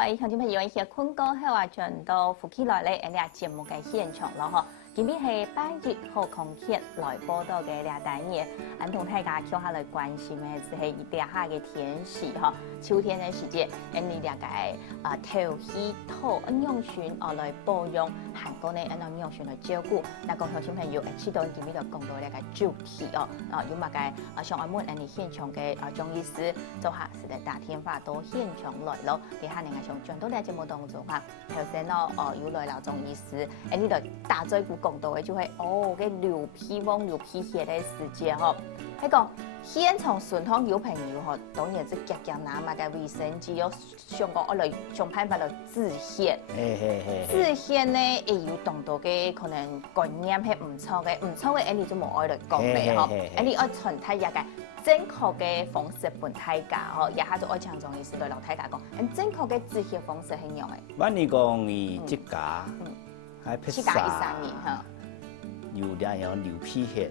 来，乡亲朋友，一些困过后啊，转到福起来咧，咱节目嘅现场咯吼。今日係8月號空氣來報道嘅兩單嘢，俺同大家跳下來關心嘅係一啲下嘅天氣吼，秋天嘅時節，俺哋兩個頭氣土按樣選來保養，韓國呢按樣選來照顧。那個鄉親朋友，知道今日就講到兩個主題哦，有乜嘅上岸門俺哋現場嘅中醫師做下是嚟打電話到現場來咯，啲下人想轉到呢個節目當中啊，頭先咯有來了中醫師，俺哋就打嘴鼓。講到嘅就係流鼻風、流鼻血嘅時節嗬，喺講現場順康有朋友嗬，當然係夾夾拿嘛嘅衛生紙，有想講我嚟想辦法嚟止血。止血呢，有當到嘅可能觀念係唔錯嘅，唔錯嘅，你就冇愛嚟講嘅嗬，你愛傳遞一個正確嘅方式俾大家嗬，一下就愛請中醫師對老大家講，正確嘅止血方式係樣嘅。萬你講伊即家。自家13年哈，有兩樣流鼻血，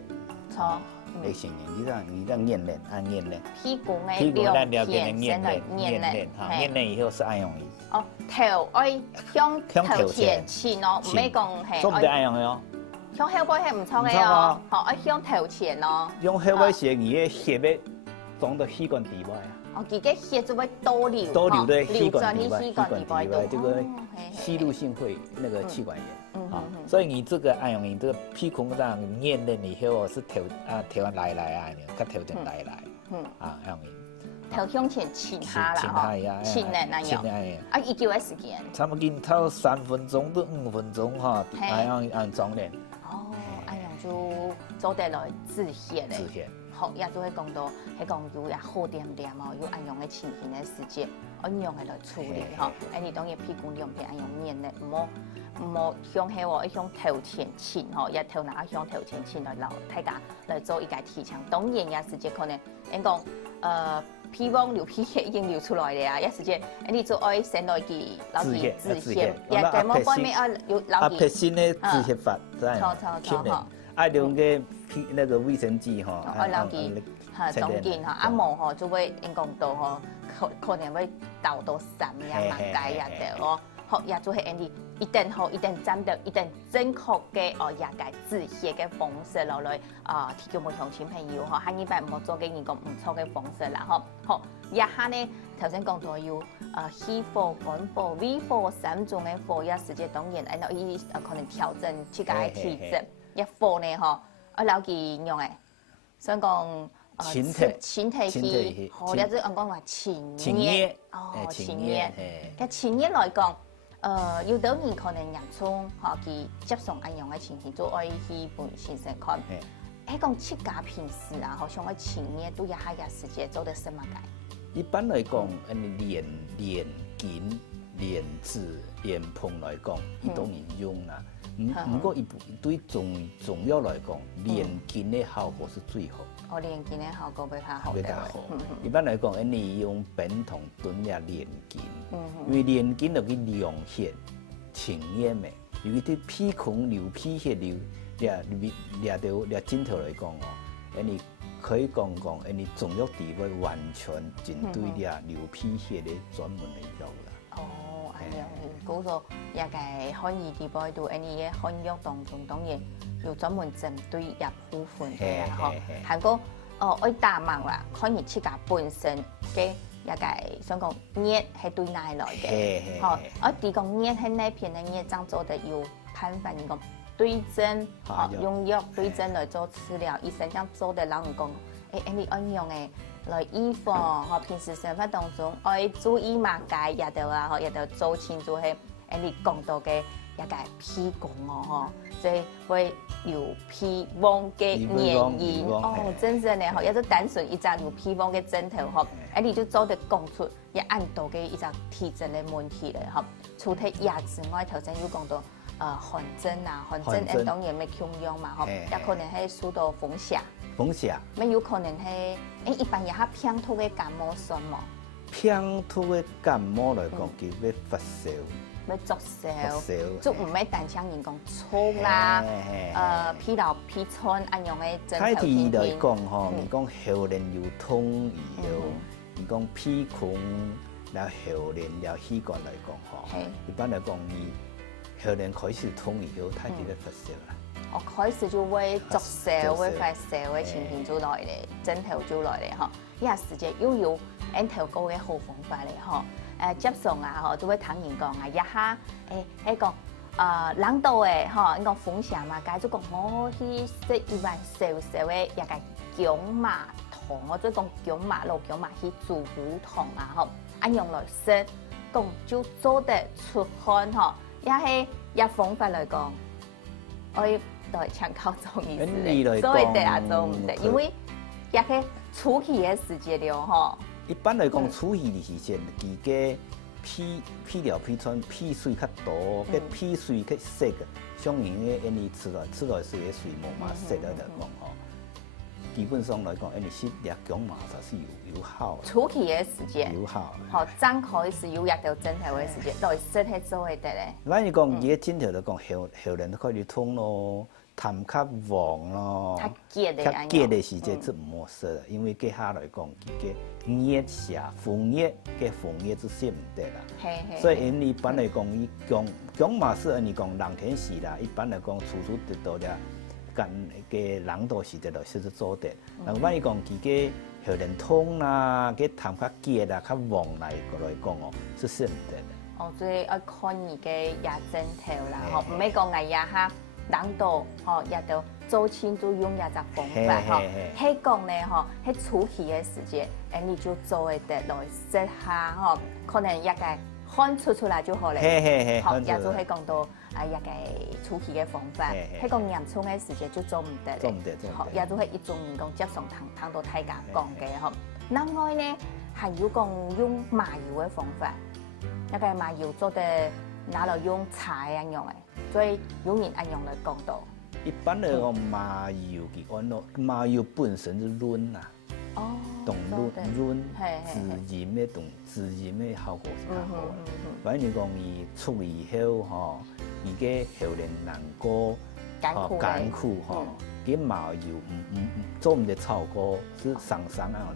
錯，你承認你讓驗練，按驗練，屁股嘅兩片先來驗練，哈，驗練以後是按用伊。哦，頭愛向頭前前哦，唔係講係。做唔得按用嘅哦。向後背係唔錯嘅哦，好，愛向頭前哦。用後背時，伊嘅血要裝到氣管底部啊。哦，佢嘅血就會多流，多流的氣管底部，這個吸入性肺那個氣管炎。啊，所以你這個按用你這個屁股上驗練以後是頭來啊，個頭前來，啊按用你頭向前前下啦，嗬，前嚟那樣，啊，一叫嘅時間，差唔多頭3分鐘到5分鐘哈，按裝練。哦，按用就做得來止血咧。止血。好，也就係講到係講有也好點點哦，有按用嘅情形嘅時節，按用嘅來處理嗬。誒，你當然屁股兩片按用面咧，唔好向後哦，向頭前前嗬，一頭拿向頭前前來留大家來做一個提倡。當然也時節可能應講屁風流鼻血已經流出來了啊，一時節你就愛先來佢留意止血，也咁麼方面啊有留意。撇先嘅止血法，錯嗬。愛用嘅那個衛生紙吼，愛留意嚇總見嚇，阿毛嗬就會應講到嗬，可能會導到3呀、萬計呀的哦，學也就係你一定好，一定針對一定正確嘅也個止血嘅方式落來提供俾鄉親朋友嗬，下一擺唔好做嘅一個唔錯嘅方式啦嗬，好，一下呢頭先講到要氣火、肝火、胃火3種嘅火也時節當然按依可能調整自己嘅體質。一火呢嗬，我了解用誒，想講前提氣，或者係講話前熱哦，前熱。嘅前熱來講，有啲人可能人從佢接受按用嘅情形，做愛去本先生看。喺講自家平時啊，好像我前熱都一下時間做得什麼嘅？一般來講，練筋、練字、練碰來講，伊當然用啦。不過對中藥來講，練筋的效果是最好。哦，練筋的效果比較好。比較好。一般來講，你用扁筒燉呀練筋，因為練筋就去涼血、清熱嘅。由於啲屁孔流鼻血流，掠枕頭來講哦，你可以講你中藥地位完全針對流鼻血的專門的藥啦。哦，係啊，嗰個一個漢醫地位度，你嘅漢藥當中當然要專門針對一部分嘅嗬。韓國愛打盲啦，看你自家本身嘅一個想講熱係對哪來嘅，嗬。我哋講熱係呢片嘅熱症做得要判斷講對症，用藥對症來做治療，醫生將做得人講，你按用嘅。來預防嗬，平時生活當中愛注意嘛，解也就啊，嗬，也就做清楚係你講到嘅一個屁股哦，嗬，即係會流鼻風嘅原因哦，真正嘅嗬，也就單純一隻流鼻風嘅症頭嗬，你就做得講出一按到嘅一隻體質嘅問題嚟嗬。除咗牙之外，頭先有講到寒症啊，寒症當然咪強用嘛，嗬，也可能係受到風邪。風邪，咪有可能係一般有下偏頭嘅感冒算冇？偏頭嘅感冒來講，佢要發燒，要作燒，就唔係單槍人講粗啦，疲勞、疲喘按樣嘅症頭天天。來講吼，你講喉嚨有痛以後，你講鼻孔了后年了细管来讲吼，一般来讲，伊后年开始通以后，它就会发烧啦。哦，開始就會作燒、會發燒嘅情形就來咧，枕頭就來咧吼。呢下時間又有按頭高嘅好方法咧吼。接送啊吼，都會聽人講啊，一下講冷到嘅吼，你講風險嘛，介就講我去食一碗小小嘅一個薑麻糖，我再講薑麻露、薑麻去煮糊糖啊吼，按用來食，講就做得出汗吼，也係一方法來講，我來參考中醫師，所以得啊做唔得，因為也係初期嘅時節了吼。一般來講，初期的時間，佢嘅屁尿屁川屁水較多，嘅屁水較色嘅，相應嘅因為出來水嘅水膜嘛色了來講吼，基本上來講，因為食粒薑麻茶是有效。初期嘅時間有效。好，剛開始有一條枕頭嘅時間，來食係做會得咧。咱你講，伊個枕頭來講，後年都開始通咯。痰較黃咯，較結的時節就唔好食啦，因為佢下來講，佢熱下風熱，佢風熱就食唔得啦。所以因一般嚟講，伊薑麻是按你講冷天時啦，一般嚟講，處得到了，干嘅冷度時節來食就做得。但萬一講佢嘅後年通啦，佢痰較結啦、較黃來講哦，是食唔得嘅。哦，所以要看伊嘅藥枕頭啦，吼，唔係講係藥下。冷到吼，也就做清楚用一隻方法吼，係講咧吼，係初期嘅時節，你就做會得來食下吼，可能一個汗出來就好咧。好，也就係講到一個初期嘅方法，係講嚴重嘅時節就做唔得咧。好，也就係一種人講接送聽到大家講嘅吼。另外咧，還有講用麻油嘅方法，一個麻油做得拿來用茶一樣嘅。所以有人按用來講到，一般嚟講麻油嘅按咯，麻油本身就潤啦，動潤自然嘅自然嘅效果是較好嘅。反正講伊處理以後吼，伊嘅後年難過艱苦吼，佢麻油做唔得超過，是常常啊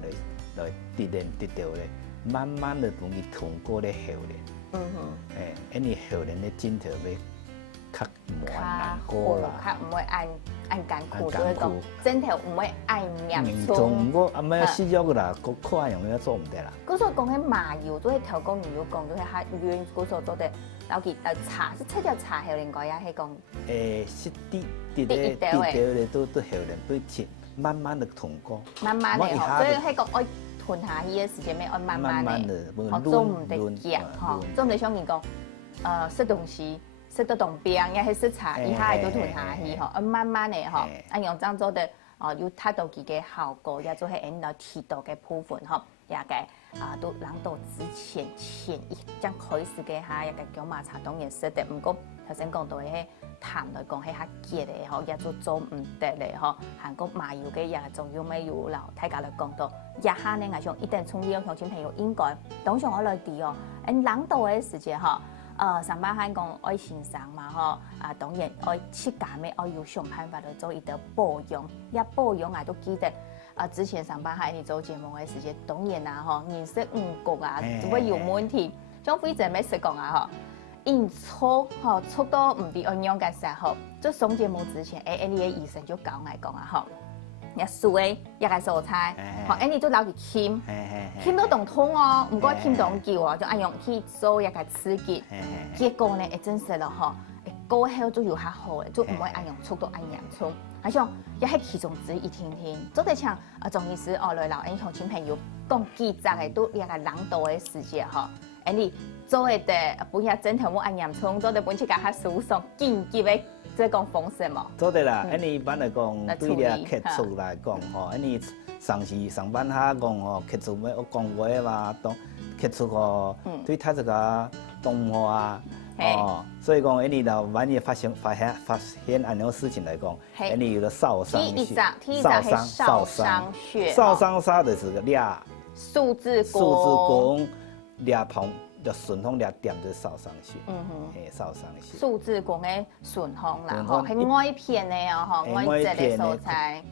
來得到咧，慢慢的幫佢通過咧後年，因為後年嘅枕頭要。較唔會難過啦，較唔會按艱苦，所以講枕頭唔會按嚴重。唔過阿咩食藥啦，個可能用咧做唔得啦。嗰時候講起麻油，都係頭講完要講，都係較遠嗰時候做得，尤其茶，即七條茶後年講也係講。是啲咧都後年都切，慢慢的通過。慢慢的嗬，所以係講愛吞下去嘅時間，咩愛慢慢的，學做唔得夾，嗬，做唔得像人講，食東西。食得凍冰，也係食茶，一下都吞下去吼，慢慢的吼，用這樣做的有達到佢嘅效果，也就係按到提到嘅部分吼，也嘅都冷到之前一將開始嘅下一個薑麻茶當然食得，唔過頭先講到嘅痰來講係較結嘅吼，也就做唔得咧吼，韓國麻油嘅也仲有咩有留，大家來講到，一下呢，我想一定從呢個鄉親朋友應該當上我來啲哦，冷到嘅時節吼。上班香港愛先生嘛吼，當然愛切減咩，愛要想辦法來做一啲保養，一保養我都記得。之前上班喺做節目嘅時節，當然啦吼，認識五谷啊，都會有問題。將非常咩識講啊吼，因錯吼錯到唔知按樣嘅時候，做上節目之前，你嘅醫生就教我講啊吼。一素嘅一個蔬菜，好，你都攞去醃到凍痛哦，唔該醃凍久哦，就按用去做一個刺激，結果呢，真實咯嗬，過後就有較好嘅，就唔會按用速度按嚴重，而且也係其中之一天天，做得像中醫師來老人鄉親朋友講記載嘅都一個冷度嘅時節嗬，你做得本日枕頭冇按嚴重，做得本次較舒爽，緊急嘅。即係講方式嘛，做得啦。一般來講，對啲客戶來講，吼，一上班下講，吼，客戶要講話嘛，當客戶個對他這個動物啊，所以講，你就萬一發現按樣事情來講，你有個燒傷血，燒傷啥就是個倆數字弓倆旁。就順風倆點就燒傷血，燒傷血。數字講嘅順風啦，吼，係外片嘅哦，吼，外質嘅蔬菜。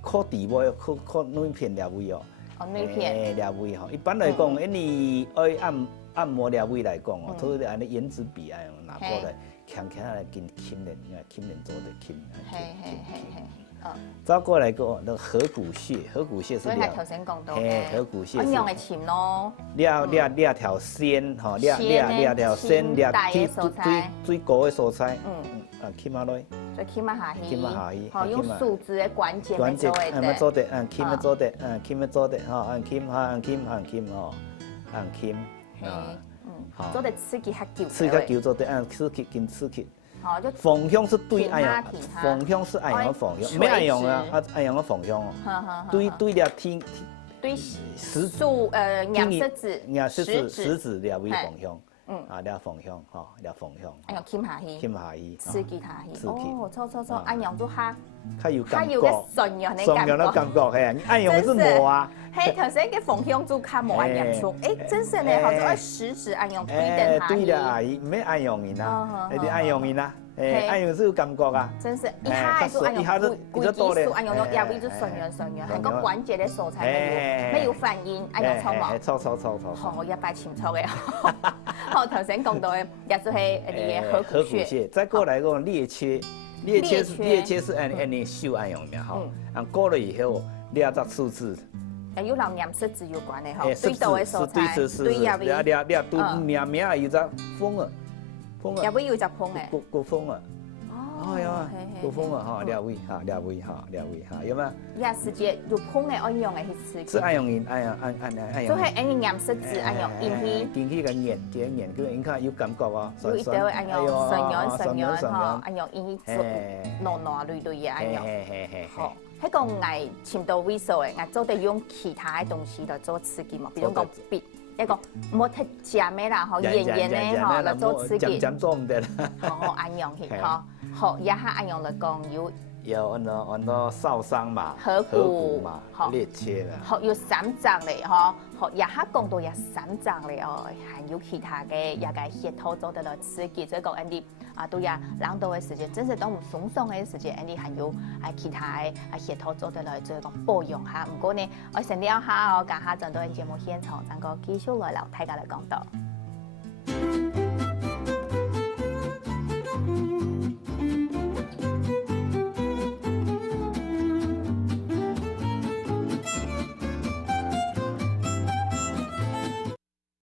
靠地位，靠內片了會哦，哦，内片，料胃吼，一般来讲，因为爱按摩料胃来讲哦，都是安尼原子笔安用拿过来，轻轻来跟轻点，轻点做的轻，嘿嘿嘿嘿，再过来个那河谷穴，河谷穴是所以他头先讲到嘅，河谷穴安用的钳咯，抓条线吼，抓条线，抓最高的蔬菜，钳下来，所以钳下去，钳下去，好用树枝的关节来做的，按做的，钳做的，钳做的，吼，钳吼，钳，好，做的刺激较久，刺激久做的，刺激跟刺激。好，就方向是对按用，方向是按用的方向，没按用啊，按用的方向哦。对了天，对食指，食指了为方向，了方向哈，了方向。按用钳下去，钳下去，刺激下去。刺激。哦，错，按用做下，较有感觉，顺用的感觉，系啊，按用的是磨啊。嘿，头先嘅方向做较无按用出，真是呢，好像食指按用对等下去。对了，阿姨，唔免按用伊啦，你按用伊啦。按用是有感觉啊，真是一下就按用，规矩数按用到压位就顺顺，很个关节的素材没有反应，按用错冇。错。好，一百清楚嘅。好，头先讲到嘅，也就是你嘅合谷穴。再过来个裂切是按你手按用的哈，过了以后两只数字。有人念食指有关的哈，对到的素材，对压位，对名有只风啊。也会有只风诶，过风啊！哦，有啊，过风啊！哈，料胃哈，有吗？也是只有风诶，按用诶去刺激。是按用，按用。所以按用念食指，按用引起。引起个眼，佢你看有感觉啊。有一条按用顺圆哈，按用引起做糯累嘅按用。好，迄个爱深度萎缩诶，爱做得用其他嘅东西来做刺激嘛，比如讲笔。一個唔好太鹹嘅啦，嗬，圓圓嘅嗬嚟做刺激。漸做唔得啦。好按用去，嗬，好，一下按用嚟講有按到燒傷嘛，合谷嘛，裂切啦。好，有三臟嚟，嗬，好，一下講到有三臟嚟哦，還有其他嘅一個血頭做得嚟刺激，所以講安啲都有冷到嘅時間，真係當唔鬆鬆嘅時間，安啲還有其他嘅血頭做得嚟，所以講保養下。唔過呢，我先了下哦，講下陣到節目現場，陣個繼續來聊，大家嚟講到。